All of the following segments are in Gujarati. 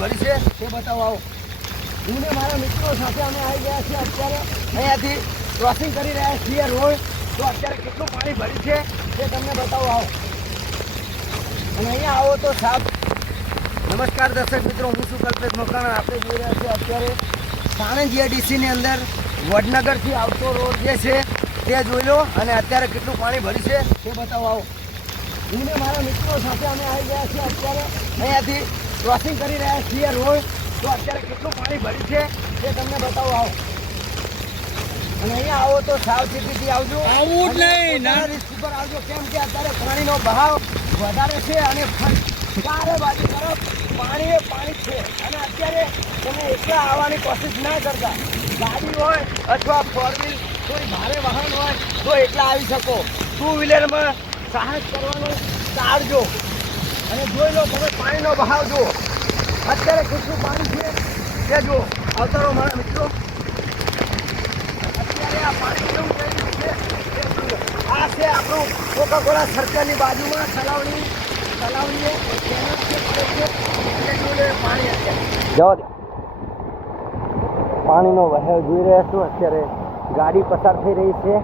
ભરી છે તે બતાવો આવો. હું ને મારા મિત્રો સાથે અમે આવી ગયા છીએ અત્યારે અહીંયાથી ક્રોસિંગ કરી રહ્યા છીએ રોડ. તો અત્યારે કેટલું પાણી ભર્યું છે તે તમને બતાવો આવો. અને અહીંયા આવો તો સાહેબ. નમસ્કાર દર્શક મિત્રો, હું છું કલ્પેશ મકવાણા. આપણે જોઈ રહ્યા છીએ અત્યારે સાણંદ જીઆઈડીસીની અંદર વડનગરથી આવતો રોડ જે છે તે જોઈ લો. અને અત્યારે કેટલું પાણી ભર્યું છે તે બતાવો આવો. હું ને મારા મિત્રો સાથે અમે આવી ગયા છીએ અત્યારે અહીંયાથી ક્રોસિંગ કરી રહ્યા છીએ રોડ. તો અત્યારે કેટલું પાણી ભર્યું છે તે તમને બતાવો આવો. અને અહીંયા આવો તો સાવચેતીથી આવજો, આવવું જ નહીં, રિસ્ક ઉપર આવજો. કેમ કે અત્યારે પાણીનો બહાવ વધારે છે અને ચારે બાજુ તરફ પાણી છે. અને અત્યારે તમે એકલા આવવાની કોશિશ ના કરતા. ગાડી હોય અથવા 4 વ્હીલ કોઈ ભારે વાહન હોય તો એકલા આવી શકો. 2 વ્હીલરમાં સાહસ કરવાનું ટાળજો. અને જોઈ લો તમે પાણીનો બહાવ જુઓ અત્યારે કેટલું પાણી છે તે જુઓ. અવતરો મારા મિત્રો, અત્યારે આ પાણી કેવું થઈ રહ્યું છે તે જુઓ. આ છે આપણું કોકાકોલા સર્કલની બાજુમાં તલાવડી પાણી જવા દે. પાણીનો વહેવ જોઈ રહ્યા છો. અત્યારે ગાડી પસાર થઈ રહી છે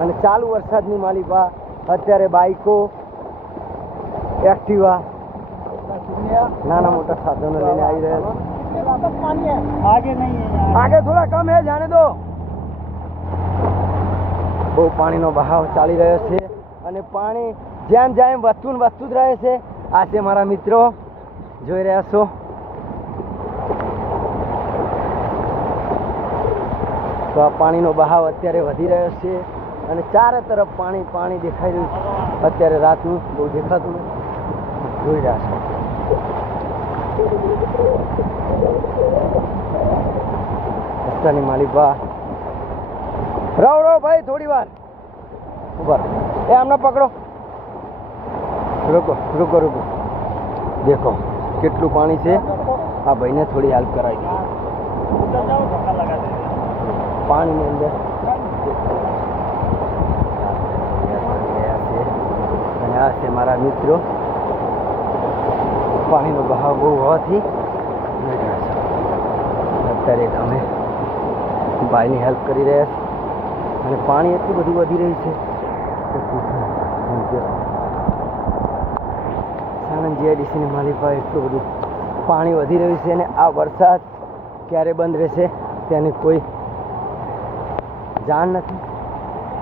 અને ચાલુ વરસાદની માલિકા અત્યારે બાઇકો, એક્ટિવા, નાના મોટા સાધનો લઈને આવી રહ્યા છે. આગે થોડા કમ હે, જાણે દો. બહુ પાણીનો બહાવ ચાલી રહ્યો છે અને પાણી જેમ જેમ વધતું જ રહે છે. આ છે મારા મિત્રો, જોઈ રહ્યા છો. તો આ પાણીનો બહાવ અત્યારે વધી રહ્યો છે અને ચારે તરફ પાણી દેખાઈ રહ્યું છે. અત્યારે રાતનું બહુ દેખાતું નથી, જોઈ રહ્યા છો. રસ્તાની માલિકા રહો ભાઈ, થોડી વાર ઉભા. એ આમને પકડો. રૂકો. દેખો કેટલું પાણી છે. આ ભાઈને થોડી હેલ્પ કરાવી દો. પાણીની અંદર અને આ છે મારા મિત્રો. પાણીનો બહાવ બહુ હોવાથી અત્યારે અમે ભાઈની હેલ્પ કરી રહ્યા છીએ. અને પાણી એટલું બધું વધી રહ્યું છે. સાણંદ જીઆઈડીસીની માલિકા એટલું બધું પાણી વધી રહ્યું છે. અને આ વરસાદ ક્યારે બંધ રહેશે તેની કોઈ જાણ નથી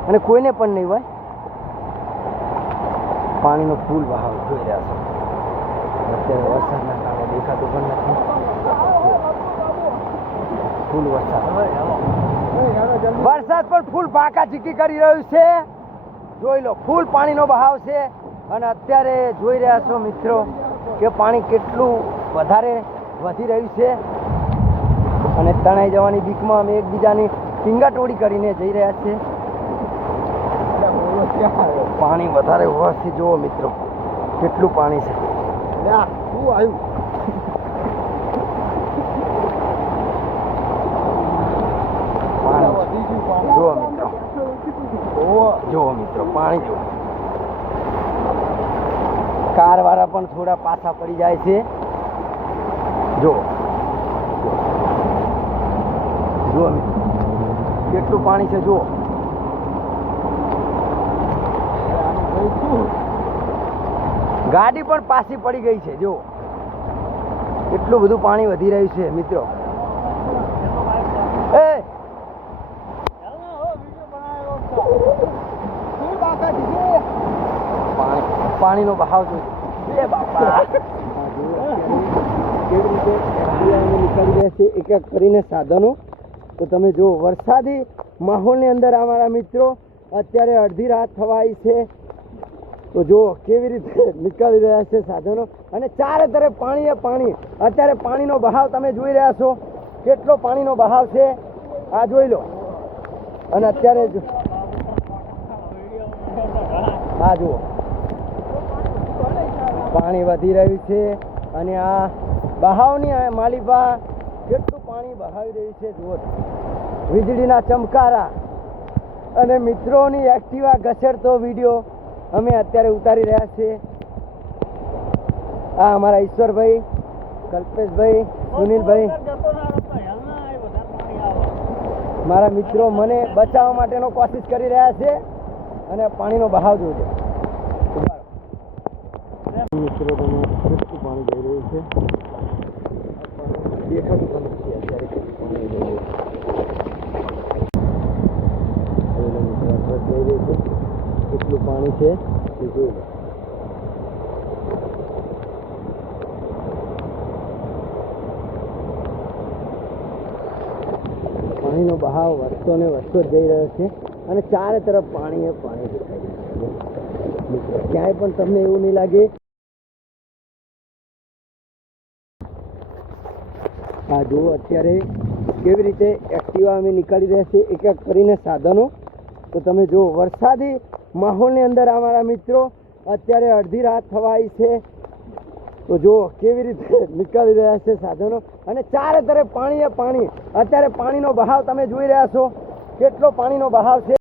અને કોઈને પણ નહીં હોય. પાણીનો ફૂલ બહાવ જોઈ રહ્યા છો. અત્યારે વરસાદના કારણે દેખાતું પણ નથી. ફૂલ વરસાદ પણ ફૂલ પાકા ચીકી કરી રહ્યું છે. જોઈ લો, ફૂલ પાણીનો બહાવ છે. અને અત્યારે જોઈ રહ્યા છો મિત્રો કે પાણી કેટલું વધારે વધી રહ્યું છે. અને તણાઈ જવાની બીકમાં અમે એકબીજાની ટીંગાટોળી કરીને જઈ રહ્યા છીએ. પાણી વધારે હોવાથી જુઓ મિત્રો કેટલું પાણી છે. શું આવ્યું? જુઓ મિત્રો પાણી જુઓ. કાર વાળા પણ થોડા પાછા પડી જાય છે. જુઓ મિત્રો કેટલું પાણી છે. જુઓ ગાડી પણ પાછી પડી ગઈ છે. જુઓ એટલું બધું પાણી વધી રહ્યું છે મિત્રો. પાણીનો બહાવ જોઈએ. કેવી રીતે નીકળી રહ્યા છે એક એક કરીને સાધનો. તો તમે જુઓ વરસાદી માહોલની અંદર અમારા મિત્રો અત્યારે અડધી રાત થવા આવી છે. તો જુઓ કેવી રીતે નીકળી રહ્યા છે સાધનો. અને ચારે તરફ પાણી. અત્યારે પાણીનો બહાવ તમે જોઈ રહ્યા છો કેટલો પાણીનો બહાવ છે. આ જોઈ લો. અને અત્યારે આ જુઓ પાણી વધી રહ્યું છે. અને આ બહાવની માલિકા કેટલું પાણી બહાવી રહ્યું છે. જુઓ વીજળીના ચમકારા અને મિત્રોની એક્ટિવા ઘસેડતો વિડીયો અમે અત્યારે ઉતારી રહ્યા છીએ. આ અમારા ઈશ્વરભાઈ કલ્પેશભાઈ, સુનિલભાઈ, મારા મિત્રો મને બચાવવા માટેનો કોશિશ કરી રહ્યા છે અને પાણીનો બહાવ જોજો. મિત્રો તમે કેટલું પાણી જઈ રહ્યું છે, દેખાતું પણ નથી અત્યારે કેટલું પાણી જઈ રહ્યું છે. કેટલું પાણી છે તે જોઈ લો. પાણીનો બહાવ વધતો ને વધતો જ જઈ રહ્યો છે અને ચારે તરફ પાણી પાણી દેખાઈ રહ્યું છે. મિત્રો ક્યાંય પણ તમને એવું નહીં લાગે. આ જુઓ અત્યારે કેવી રીતે એક્ટિવા અમે નીકાળી રહ્યા છે એક એક કરીને સાધનો. તો તમે જુઓ વરસાદી માહોલની અંદર અમારા મિત્રો અત્યારે અડધી રાત થવા આવી છે. તો જુઓ કેવી રીતે નીકાળી રહ્યા છે સાધનો અને ચારે તરફ પાણી પાણી. અત્યારે પાણીનો બહાવ તમે જોઈ રહ્યા છો, કેટલો પાણીનો બહાવ છે.